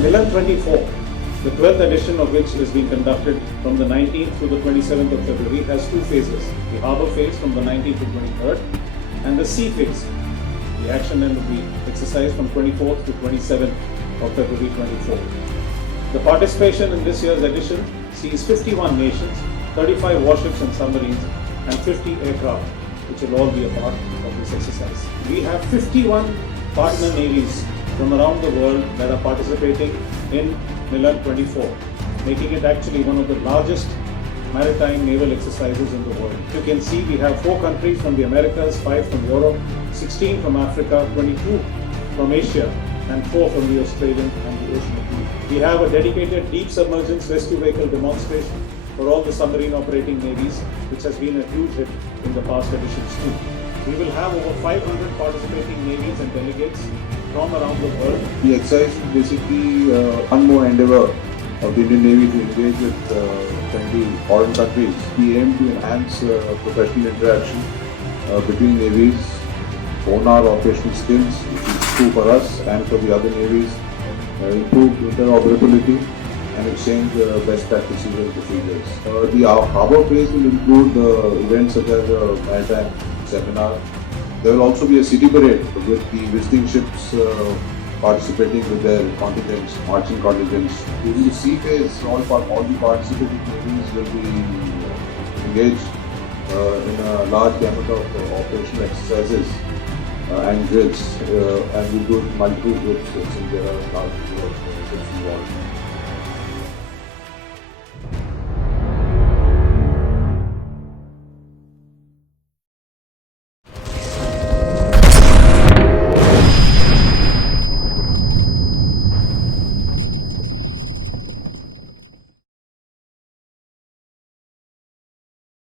Milan 24, the 12th edition of which is being conducted from the 19th to the 27th of February, has two phases. The harbour phase from the 19th to 23rd and the sea phase, the action end of the exercise from 24th to 27th of February 24. The participation in this year's edition sees 51 nations, 35 warships and submarines and 50 aircraft, which will all be a part of this exercise. We have 51 partner navies from around the world that are participating in Milan 24, making it actually one of the largest maritime naval exercises in the world. You can see we have 4 countries from the Americas, 5 from Europe, 16 from Africa, 22 from Asia and 4 from the Australian and the Oceanic. We have a dedicated deep submergence rescue vehicle demonstration for all the submarine operating navies, which has been a huge hit in the past editions too. We will have over 500 participating navies and delegates from around the world. The exercise is basically one more endeavour of the Indian Navy to engage with 20 foreign countries. We aim to enhance professional interaction between navies, hone our operational skills, which is true for us and for the other navies, improve interoperability and exchange best practices and procedures. The harbour phase will include events such as a maritime seminar. There will also be a city parade with the visiting ships participating with their contingents, marching contingents. During the sea phase, all the participating navies will be engaged in a large gamut of operational exercises and drills, and we do multiple groups since there are large ships involved.